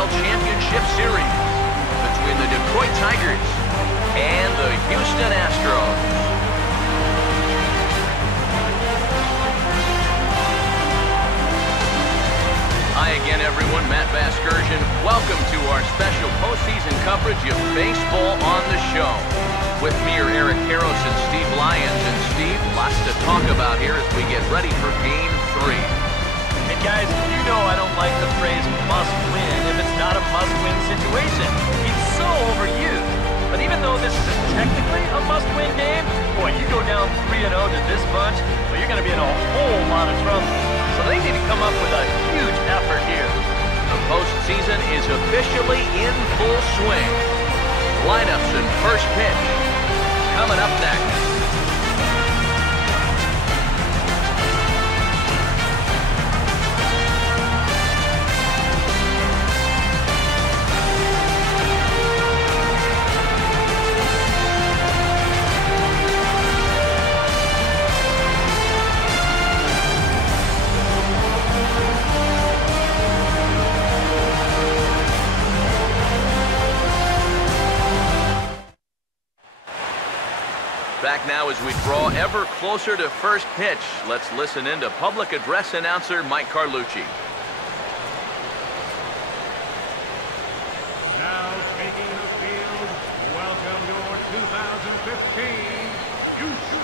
AL Championship Series between the Detroit Tigers and the Houston Astros. Hi again, everyone. Matt Vasgersian. Welcome to our special postseason coverage of baseball on the show. With me are Eric Karros and Steve Lyons. And Steve, lots to talk about here as we get ready for Game 3. And guys, you know I don't like the phrase must win if it's not a must-win situation. It's so overused. But even though this is technically a must-win game, boy, you go down 3-0 to this bunch, well, you're going to be in a whole lot of trouble. So they need to come up with a huge effort here. The postseason is officially in full swing. Lineups and first pitch coming up next. Back now as we draw ever closer to first pitch. Let's listen in to public address announcer Mike Carlucci. Now taking the field, welcome your 2015 Houston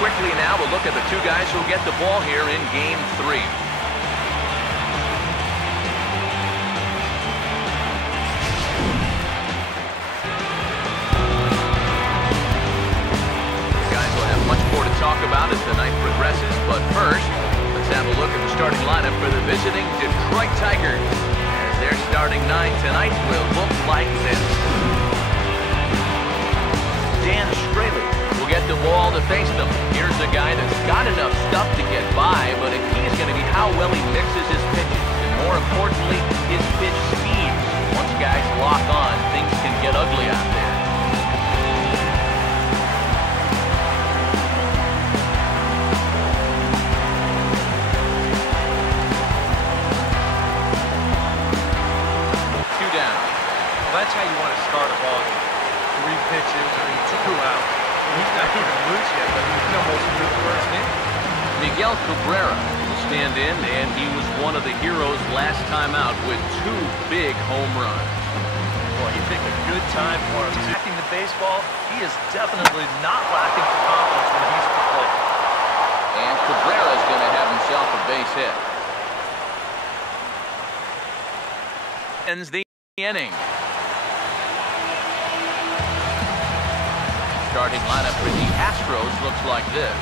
Quickly now, we'll look at the two guys who get the ball here in Game 3. Guys will have much more to talk about as the night progresses, but first, let's have a look at the starting lineup for the visiting Detroit Tigers. As their starting nine tonight will look like this. Dan Straley will get the ball to face them. Here's a guy that's got enough stuff to get by, but a key is going to be how well he mixes his pitches, and more importantly, his pitch speed. Once guys lock on, things can get ugly out there. Two down. That's how you want to start a ball game. 3 pitches, 2 out. He's not even loose yet, but he can almost do the first inning. Miguel Cabrera will stand in, and he was one of the heroes last time out with 2 big home runs. Boy, he picked a good time for him. Attacking the baseball, he is definitely not lacking for confidence when he's at the plate. And Cabrera is going to have himself a base hit. Ends the inning. Starting lineup for the Astros looks like this.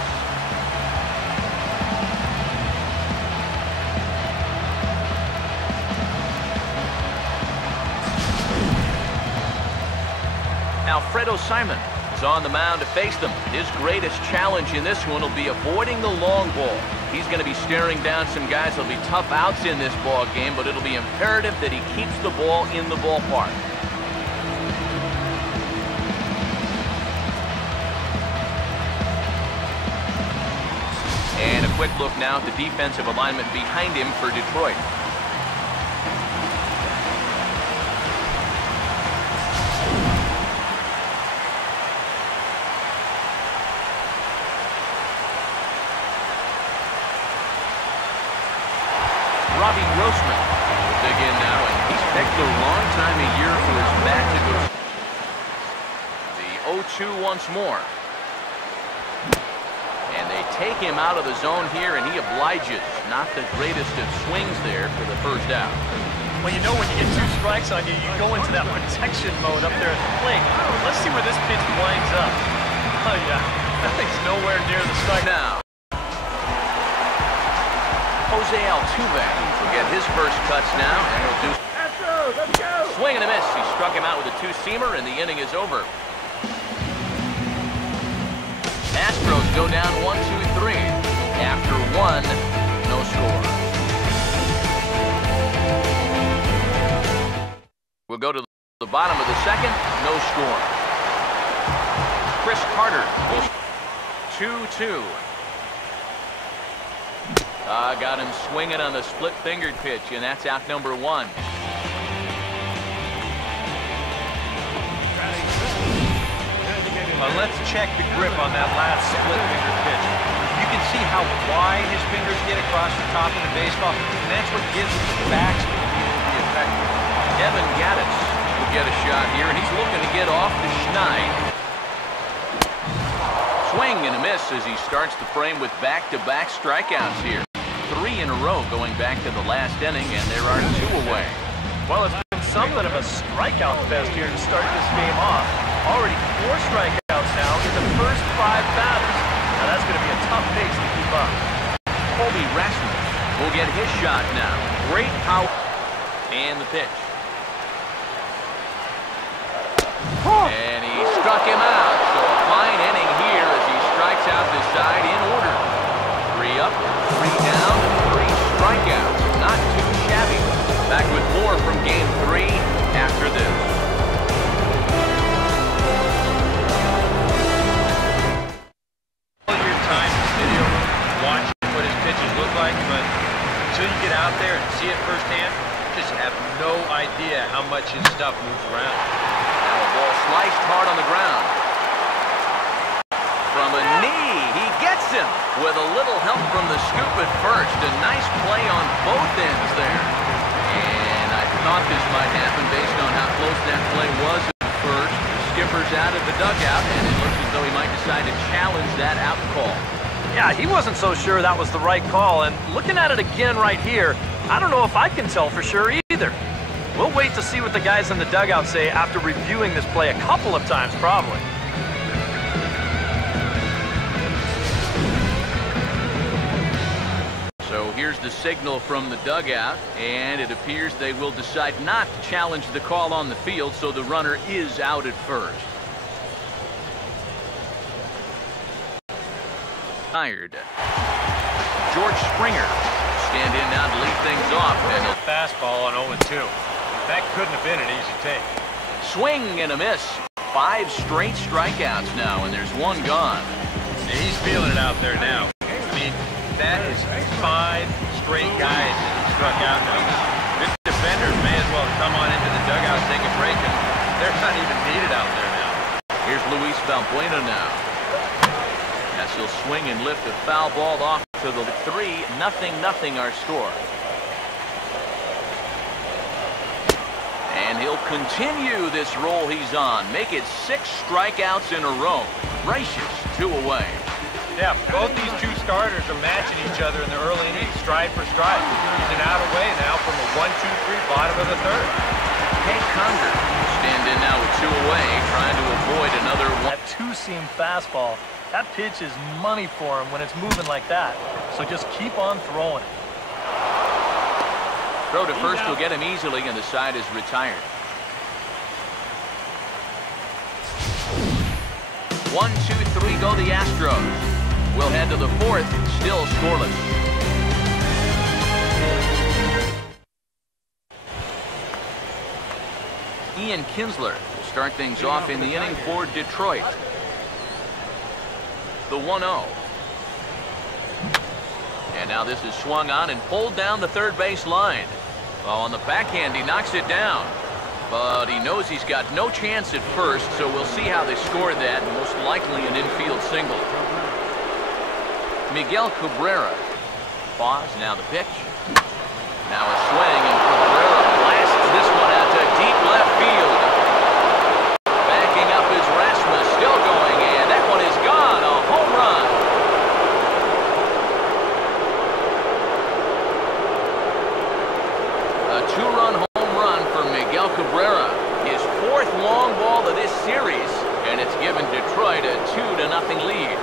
Alfredo Simon is on the mound to face them. His greatest challenge in this one will be avoiding the long ball. He's going to be staring down some guys. There'll be tough outs in this ball game, but it'll be imperative that he keeps the ball in the ballpark. And a quick look now at the defensive alignment behind him for Detroit. Robbie Grossman will dig in now, and he's picked the wrong time of year for his bat to go. The 0-2 once more. And they take him out of the zone here, and he obliges. Not the greatest of swings there for the first out. Well, you know when you get 2 strikes on you, you go into that protection mode up there at the plate. Let's see where this pitch winds up. Oh, yeah. That thing's nowhere near the strike. Now, Jose Altuve will get his first cuts now, and he'll do... Astros, let's go! Swing and a miss. He struck him out with a 2-seamer, and the inning is over. Astros go down 1-2-3. After 1, no score. We'll go to the bottom of the second, no score. Carter. 2-2. Got him swinging on the split-fingered pitch, and that's out number 1. Let's check the grip on that last split-fingered pitch. You can see how wide his fingers get across the top of the baseball, and that's what gives him the backspin to be effective. Evan Gaddis will get a shot here, and he's looking to get off the schneid. Swing and a miss as he starts the frame with back-to-back strikeouts here. 3 in a row going back to the last inning, and there are 2 away. Well, it's been something of a strikeout fest here to start this game off. Already 4 strikeouts now in the first 5 batters. Now that's going to be a tough pace to keep up. Colby Rasmus will get his shot now. Great power. And the pitch. And he struck him out. So a fine inning here as he strikes out the side in order. 3 up, 3 down, 3 strikeouts. Not too shabby. Back with more from Game 3 after this. All your time in this video watching what his pitches look like, but until you get out there and see it firsthand, you just have no idea how much his stuff moves around. Now a ball sliced hard on the ground. From a knee, he gets him with a little help from the scoop at first. A nice play on both ends there. And I thought this might happen based on how close that play was at first. The skipper's out of the dugout, and it looks as though he might decide to challenge that out call. Yeah, he wasn't so sure that was the right call, and looking at it again right here, I don't know if I can tell for sure either. We'll wait to see what the guys in the dugout say after reviewing this play a couple of times, probably. So here's the signal from the dugout, and it appears they will decide not to challenge the call on the field, so the runner is out at first. Tired. George Springer stand in now to lead things off. And a fastball on 0-2. That couldn't have been an easy take. Swing and a miss. 5 straight strikeouts now, and there's 1 gone. And he's feeling it out there now. I mean, that is 5 straight guys that he struck out now. Good defenders may as well come on into the dugout, take a break, and they're not even needed out there now. Here's Luis Valbuena now. As he'll swing and lift a foul ball off to the 3-0 our score. And he'll continue this roll he's on. Make it 6 strikeouts in a row. Gracious, 2 away. Yeah, both these 2 starters are matching each other in the early innings, stride for stride. He's an out away now from a 1-2-3 bottom of the 3rd. Hank Conger stand in now with 2 away, trying to avoid another one. That 2-seam fastball. That pitch is money for him when it's moving like that. So just keep on throwing it. Throw to first will get him easily, and the side is retired. 1-2-3 go the Astros. We'll head to the 4th, still scoreless. Ian Kinsler will start things off in the inning for Detroit. The 1-0. And now this is swung on and pulled down the 3rd base line. Well, on the backhand, he knocks it down. But he knows he's got no chance at first, so we'll see how they score that. Most likely an infield single. Miguel Cabrera. Pause, now the pitch. Now a swing, and Cabrera blasts this one out to deep left field. Backing up is Rasmus, still going, and that one is gone. A home run. A 2-run home run for Miguel Cabrera. His 4th long ball of this series, and it's given Detroit a 2-0 lead.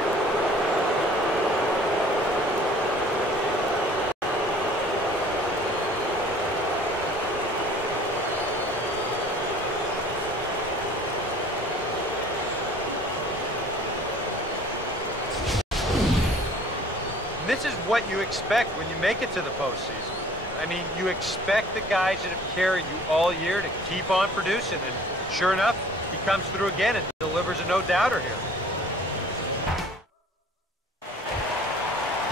This is what you expect when you make it to the postseason. I mean, you expect the guys that have carried you all year to keep on producing, and sure enough, he comes through again and delivers a no-doubter here.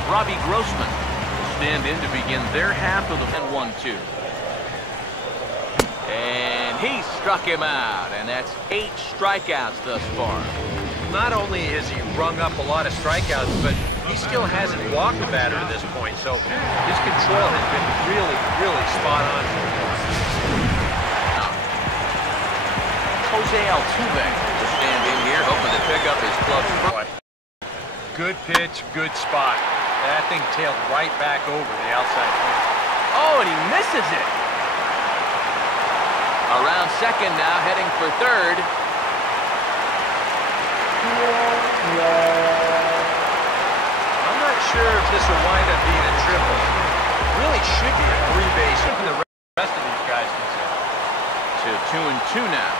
Robbie Grossman will stand in to begin their half of the 1-2. And he struck him out, and that's 8 strikeouts thus far. Not only has he rung up a lot of strikeouts, but he still hasn't walked a batter to this point, so his control has been really, really spot on. Jose Altuve will stand in here, hoping to pick up his club's first. Good pitch, good spot. That thing tailed right back over the outside corner. Oh, and he misses it. Around second now, heading for third. I'm not sure if this will wind up being a triple. Really should be a 3-base from the rest of these guys. To 2-2 now.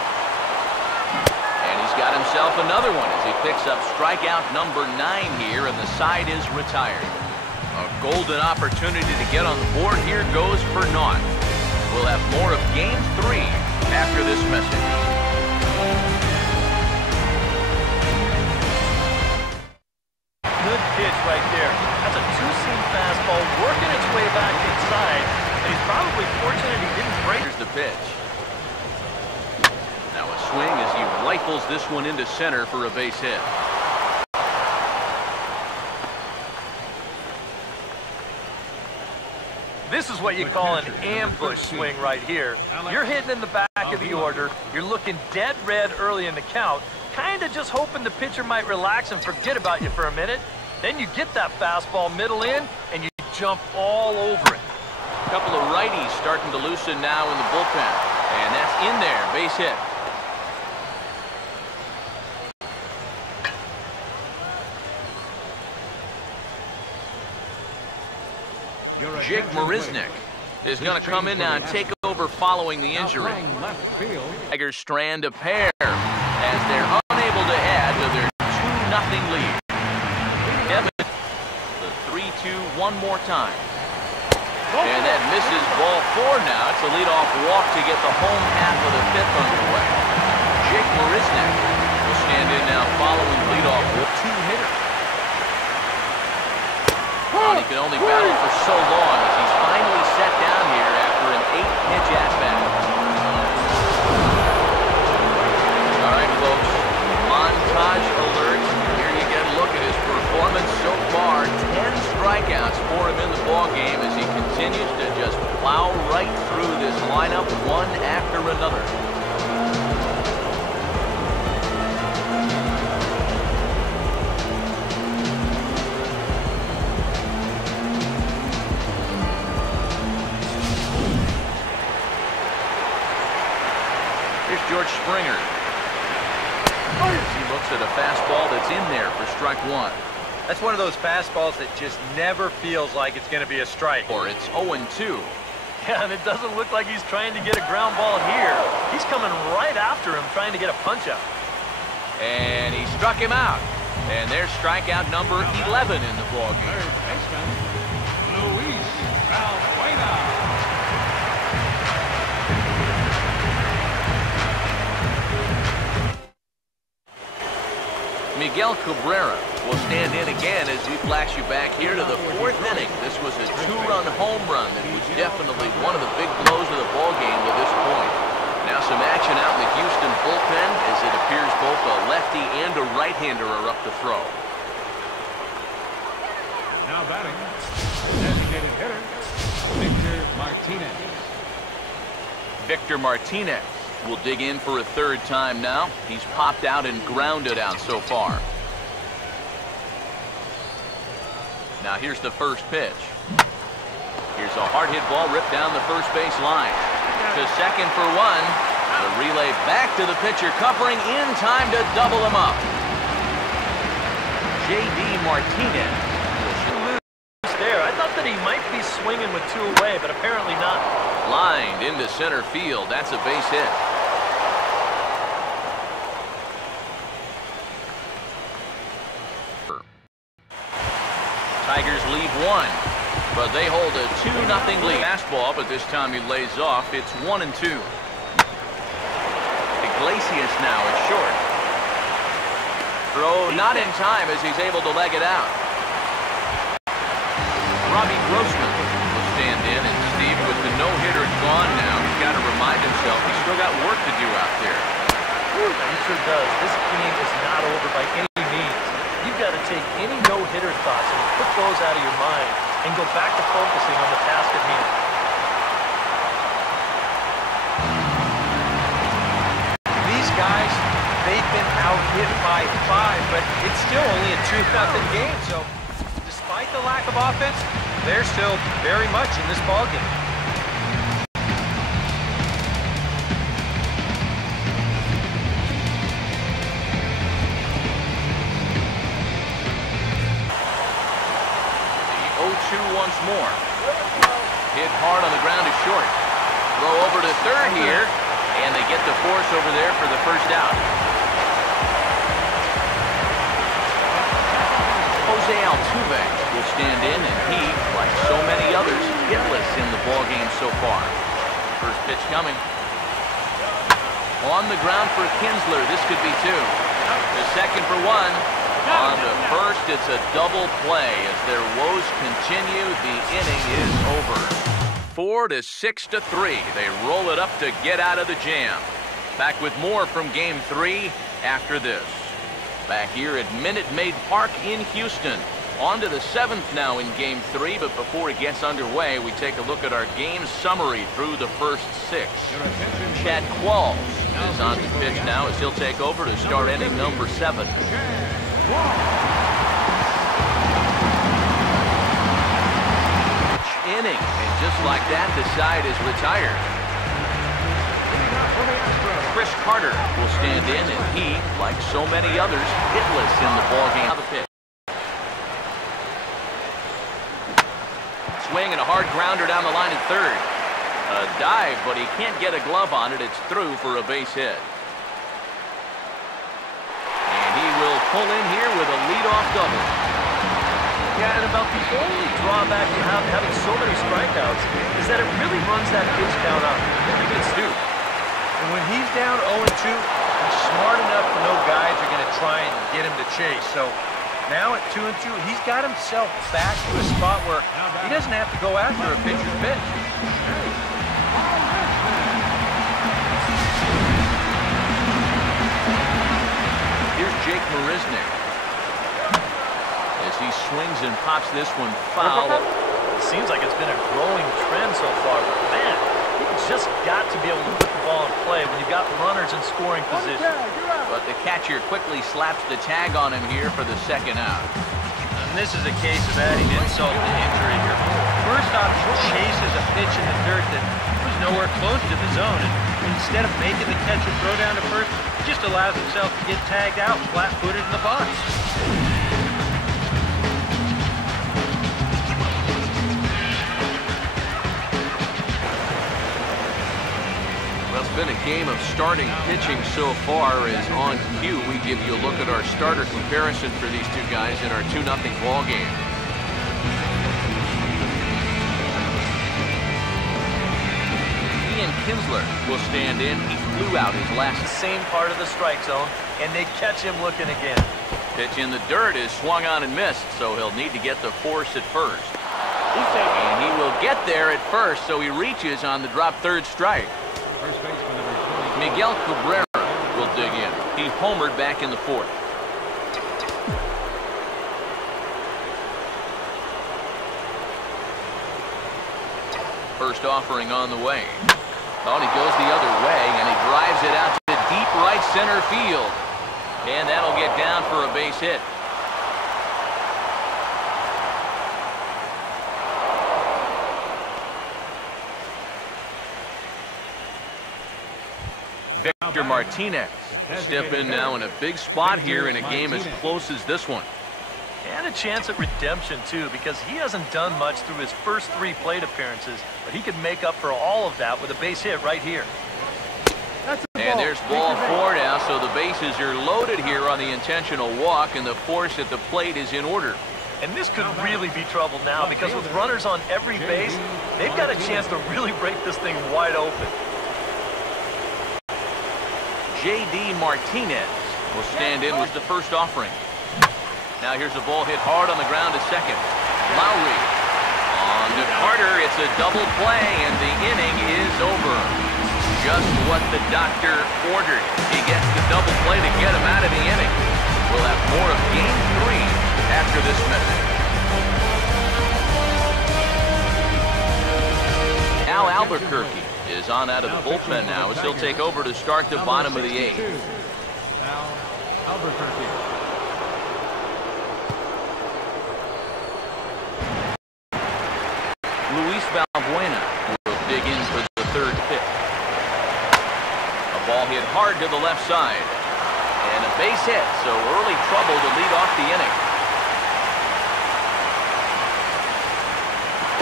And he's got himself another one as he picks up strikeout number 9 here, and the side is retired. A golden opportunity to get on the board here goes for naught. We'll have more of Game 3 after this message. Good pitch right there. That's a two-seam fastball working its way back inside, and he's probably fortunate he didn't break. Here's the pitch. Now a swing as he rifles this one into center for a base hit. This is what you call an ambush swing right here. You're hitting in the back of the order. You're looking dead red early in the count, kind of just hoping the pitcher might relax and forget about you for a minute. Then you get that fastball middle in, and you jump all over it. A couple of righties starting to loosen now in the bullpen. And that's in there, base hit. Jake Marisnick is going to come in now and take over following the injury. Tigers strand a pair as they're unable to add to their 2-0 lead. Evans, the 3-2 one more time. And that misses ball 4 now. It's a leadoff walk to get the home half of the 5th underway. Jake Marisnick will stand in now following leadoff with 2-hitter. He can only battle for so long as he's finally set down here after an 8-pitch at-bat. All right, folks, montage alert. Here you get a look at his performance so far. 10 strikeouts for him in the ballgame as he continues to just plow right through this lineup one after another. George Springer. He looks at a fastball that's in there for strike 1. That's one of those fastballs that just never feels like it's going to be a strike. Or it's 0-2. Yeah, and it doesn't look like he's trying to get a ground ball here. He's coming right after him, trying to get a punch out. And he struck him out. And there's strikeout number 11 in the ballgame. Third baseman, Luis Valbuena. Miguel Cabrera will stand in again as we flash you back here to the 4th inning. This was a 2-run home run that was definitely one of the big blows of the ballgame to this point. Now some action out in the Houston bullpen as it appears both a lefty and a right-hander are up to throw. Now batting, designated hitter, Victor Martinez. Victor Martinez will dig in for a 3rd time now. He's popped out and grounded out so far. Now here's the first pitch. Here's a hard hit ball ripped down the first base line. To second for 1. The relay back to the pitcher, covering in time to double him up. J.D. Martinez. There, I thought that he might be swinging with 2 away, but apparently not. Lined into center field. That's a base hit. Tigers lead 1, but they hold a 2-0 lead. Fastball, but this time he lays off. It's 1-2. Iglesias now is short. Throw not in time as he's able to leg it out. Robbie Grossman will stand in. And Steve, with the no-hitter gone now, he's got to remind himself he's still got work to do out there. He sure does. This game is not over by any means. You've got to take any no-hitter thoughts and put those out of your mind and go back to focusing on the task at hand. These guys, they've been out-hit by 5, but it's still only a 2-0 game. So despite the lack of offense, they're still very much in this ballgame. Once more. Hit hard on the ground to short. Throw over to third here, and they get the force over there for the first out. Jose Altuve will stand in, and he, like so many others, hitless in the ballgame so far. First pitch coming. On the ground for Kinsler. This could be 2. The second for 1. On the first, it's a double play. As their woes continue, the inning is over. 4-6-3. They roll it up to get out of the jam. Back with more from Game 3 after this. Back here at Minute Maid Park in Houston. On to the 7th now in Game 3, but before it gets underway, we take a look at our game summary through the first 6. Chad Qualls is on the pitch now as he'll take over to start inning number 7. Inning, and just like that, the side is retired. Chris Carter will stand in, and he, like so many others, hitless in the ballgame. The pitch. Swing and a hard grounder down the line at third. A dive, but he can't get a glove on it. It's through for a base hit. Will pull in here with a leadoff double. Yeah, and about the only drawback you have to having so many strikeouts is that it really runs that pitch count up. It's due. And when he's down 0-2, he's smart enough to know guys are going to try and get him to chase. So now at 2-2, he's got himself back to a spot where he doesn't have to go after a pitcher's pitch. Jake Marisnick as he swings and pops this one foul. It seems like it's been a growing trend so far, but man, you've just got to be able to put the ball in play when you've got runners in scoring position. But the catcher quickly slaps the tag on him here for the second out. And this is a case of adding insult to injury here. First off, he chases a pitch in the dirt that was nowhere close to the zone, and instead of making the catcher throw down to first, he just allows himself to get tagged out flat-footed in the box. Well, it's been a game of starting pitching so far. As on cue, we give you a look at our starter comparison for these two guys in our 2-0 ball game. Kinsler will stand in. He flew out his last. Same part of the strike zone, and they catch him looking again. Pitch in the dirt is swung on and missed, so he'll need to get the force at first. And he will get there at first, so he reaches on the drop third strike. First baseman number 20. Miguel Cabrera will dig in. He homered back in the 4th. First offering on the way. Oh, he goes the other way, and he drives it out to deep right center field. And that'll get down for a base hit. Victor Martinez will step in now in a big spot here in a game as close as this one. And a chance at redemption, too, because he hasn't done much through his first 3 plate appearances, but he could make up for all of that with a base hit right here. And there's ball 4 now, so the bases are loaded here on the intentional walk, and the force at the plate is in order. And this could really be trouble now, because with runners on every base, they've got a chance to really break this thing wide open. J.D. Martinez will stand in with the first offering. Now here's a ball hit hard on the ground to second. Lowry On to Carter, it's a double play, and the inning is over. Just what the doctor ordered. He gets the double play to get him out of the inning. We'll have more of Game 3 after this message. Al Albuquerque is on out of the bullpen now as he'll take over to start the bottom of the 8th. Al Albuquerque. Luis Balbuena will dig in for the 3rd pitch. A ball hit hard to the left side. And a base hit, so early trouble to lead off the inning.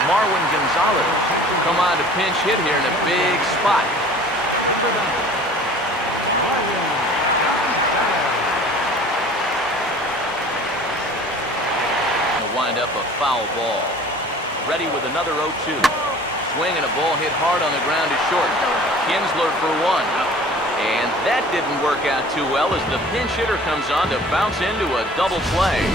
Marwin Gonzalez will come on to pinch hit here in a big spot. Number 9, Marwin Gonzalez. To wind up a foul ball. Ready with another 0-2. Swing and a ball hit hard on the ground to short. Kinsler for 1. And that didn't work out too well as the pinch hitter comes on to bounce into a double play.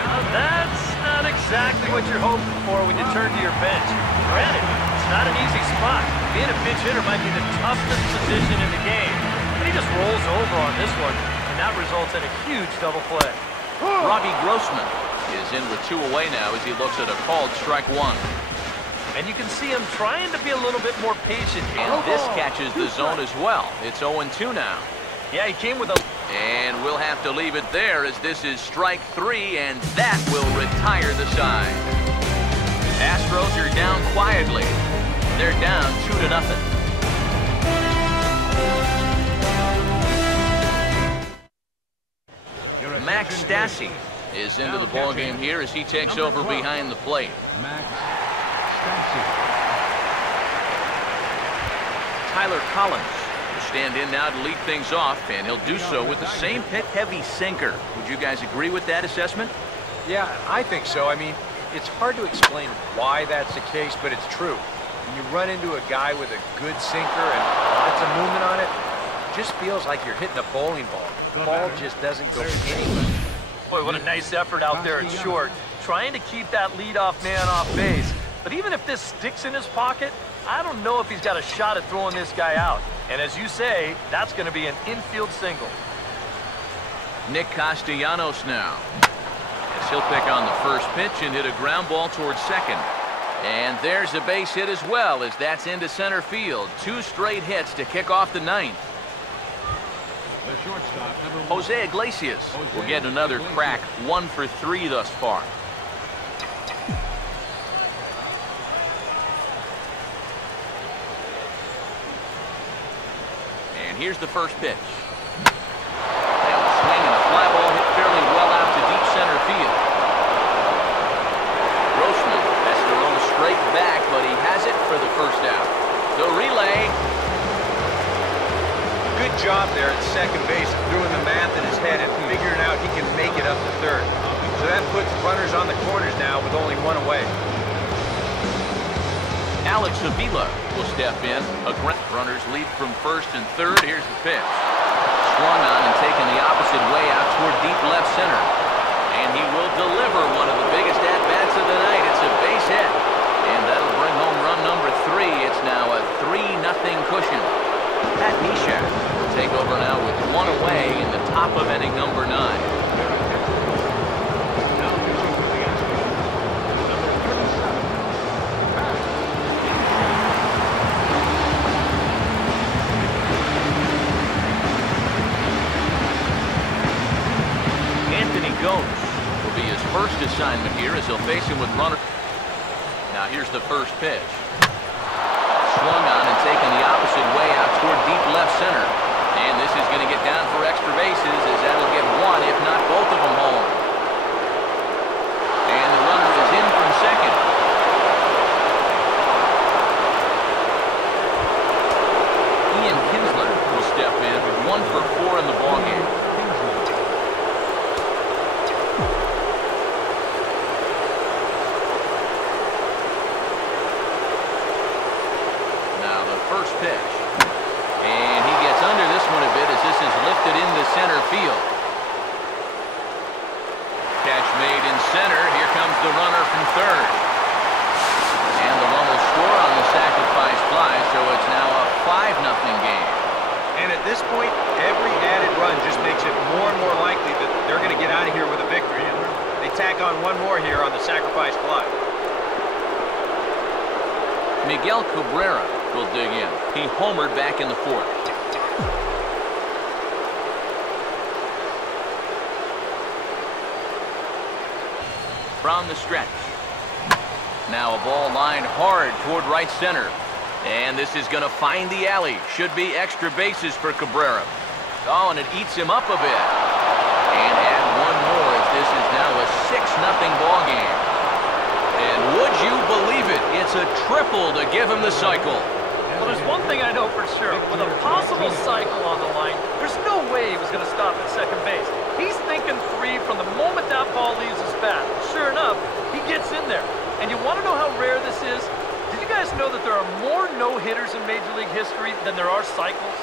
Now that's not exactly what you're hoping for when you turn to your bench. Granted, it's not an easy spot. Being a pinch hitter might be the toughest position in the game. But he just rolls over on this one, and that results in a huge double play. Robbie Grossman is in with 2 away now as he looks at a called strike 1. And you can see him trying to be a little bit more patient here. And this catches the zone as well. It's 0-2 now. Yeah, he came with a... And we'll have to leave it there as this is strike 3, and that will retire the side. Astros are down quietly. They're down 2-0. Max Stassi is into the ballgame here as he takes over behind the plate. Max Stassi. Tyler Collins will stand in now to lead things off, and he'll do so with the same hit-heavy sinker. Would you guys agree with that assessment? Yeah, I think so. I mean, it's hard to explain why that's the case, but it's true. When you run into a guy with a good sinker and lots of movement on it, it just feels like you're hitting a bowling ball. The ball just doesn't go anywhere. Boy, what a nice effort out there at short. Trying to keep that leadoff man off base. But even if this sticks in his pocket, I don't know if he's got a shot at throwing this guy out. And as you say, that's going to be an infield single. Nick Castellanos now, as he'll pick on the first pitch and hit a ground ball towards second. And there's a base hit as well as that's into center field. 2 straight hits to kick off the 9th. The shortstop, number 1. Jose Iglesias will get another crack, 1 for 3 thus far. And here's the first pitch. And a swing and a fly ball hit fairly well out to deep center field. Grossman has to roll straight back, but he has it for the first out. The relay. Good job there at second base, doing the math in his head and figuring out he can make it up to third. So that puts runners on the corners now with only 1 away. Alex Avila will step in. Runners lead from first and third. Here's the pitch. Swung on and taken the opposite way out toward deep left center. And he will deliver one of the biggest at-bats of the night. It's a base hit. And that'll bring home run number 3. It's now a 3-0 cushion. Pat Neshek will take over now with 1 away in the top of inning number 9. Now pitching for the Astros, number 37, Pat Anthony Gomes will be his first assignment here as he'll face him with runner. Now here's the first pitch. Swung on and taken the opposite way out toward deep left center. And this is going to get down for extra bases as that'll get 1, if not both of them home. And the runner is in from second. Ian Kinsler will step in with 1 for 4 in the ballgame. First pitch. And he gets under this one a bit as this is lifted into center field. Catch made in center. Here comes the runner from third. RBI, so it's now a 5-0 game. And at this point, every added run just makes it more and more likely that they're going to get out of here with a victory. And they tack on one more here on the sacrifice fly. Miguel Cabrera will dig in. He homered back in the 4th. From the stretch. Now a ball lined hard toward right center. And this is going to find the alley. Should be extra bases for Cabrera. Oh, and it eats him up a bit. And add one more as this is now a 6-0 ball game. And would you believe it? It's a triple to give him the cycle. Well, there's one thing I know for sure. With a possible cycle on the line, there's no way he was going to stop at second base. He's thinking 3 from the moment that ball leaves his bat. Sure enough, he gets in there. And you want to know how rare this is? Did you guys know that there are more no-hitters in Major League history than there are cycles?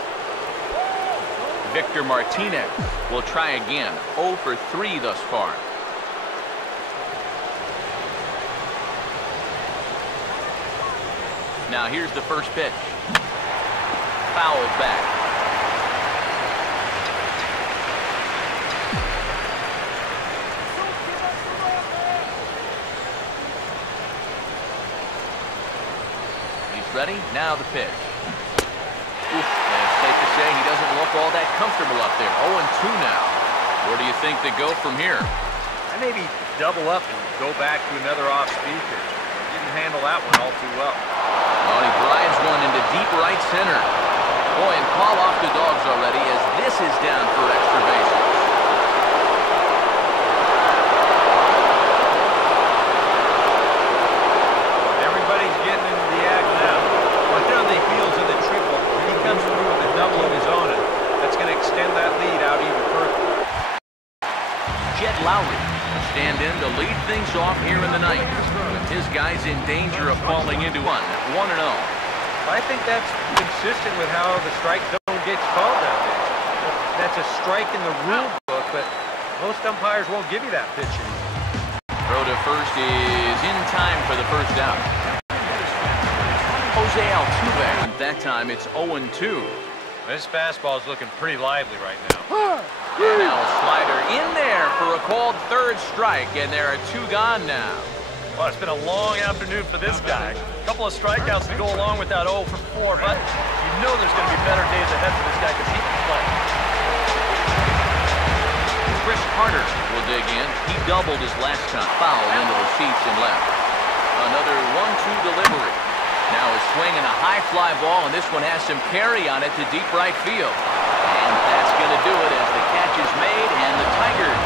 Victor Martinez will try again. 0 for 3 thus far. Now here's the first pitch. Fouled back. He's ready. Now the pitch. Oof, and it's safe to say he doesn't look all that comfortable up there. 0-2 now. Where do you think they go from here? I maybe double up and go back to another off-speed pitch. Didn't handle that one all too well. Oh, he drives one into deep right center. Boy, and call off the dogs already as this is down for extra bases. Everybody's getting into the act now. But they're on the heels of the triple. He comes through with a double of his own, and that's going to extend that lead out even further. Jet Lowry will stand in to lead things off here in the ninth. His guy's in danger of falling into 1-0. I think that's consistent with how the strike zone gets called nowadays. That's a strike in the rule book, but most umpires won't give you that pitch anymore. Throw to first is in time for the first out. Jose Altuve. At that time, it's 0-2. This fastball is looking pretty lively right now. And now a slider in there for a called third strike, and there are 2 gone now. Well, it's been a long afternoon for this guy. A couple of strikeouts to go along with that 0 for 4, but you know there's going to be better days ahead for this guy because he can play. Chris Carter will dig in. He doubled his last time. Foul into the seats and left. Another 1-2 delivery. Now a swing and a high fly ball, and this one has some carry on it to deep right field. And that's going to do it as the catch is made, and the Tigers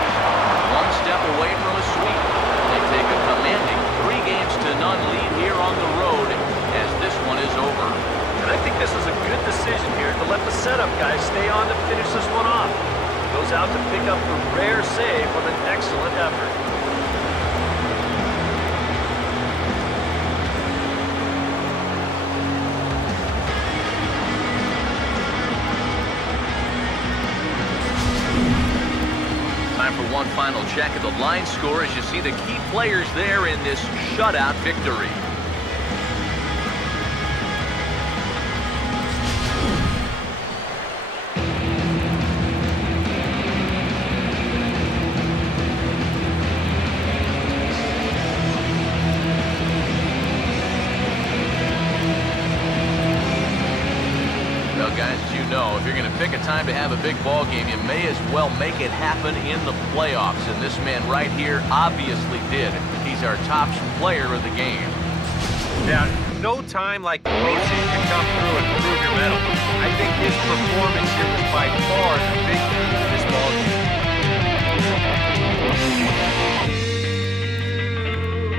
1 step away from a sweep. They take a commanding 3-0 lead here on the road as this one is over. And I think this is a good decision here to let the setup guys stay on to finish this one off. Goes out to pick up the rare save with an excellent effort. Time for one final check of the line score as you see the key players there in this shutout victory. Guys, as you know, if you're going to pick a time to have a big ball game, you may as well make it happen in the playoffs. And this man right here obviously did. He's our top player of the game. Yeah, no time like the postseason to come through and prove your mettle. I think his performance here was by far the big key to this ball game.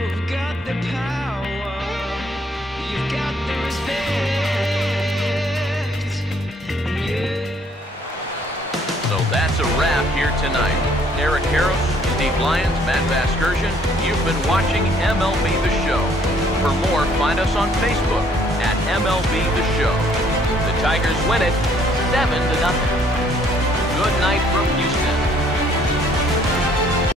You've got the power. You've got the respect. So that's a wrap here tonight. Eric Harris, Steve Lyons, Matt Vasgersian, you've been watching MLB The Show. For more, find us on Facebook at MLB The Show. The Tigers win it 7-0. Good night from Houston.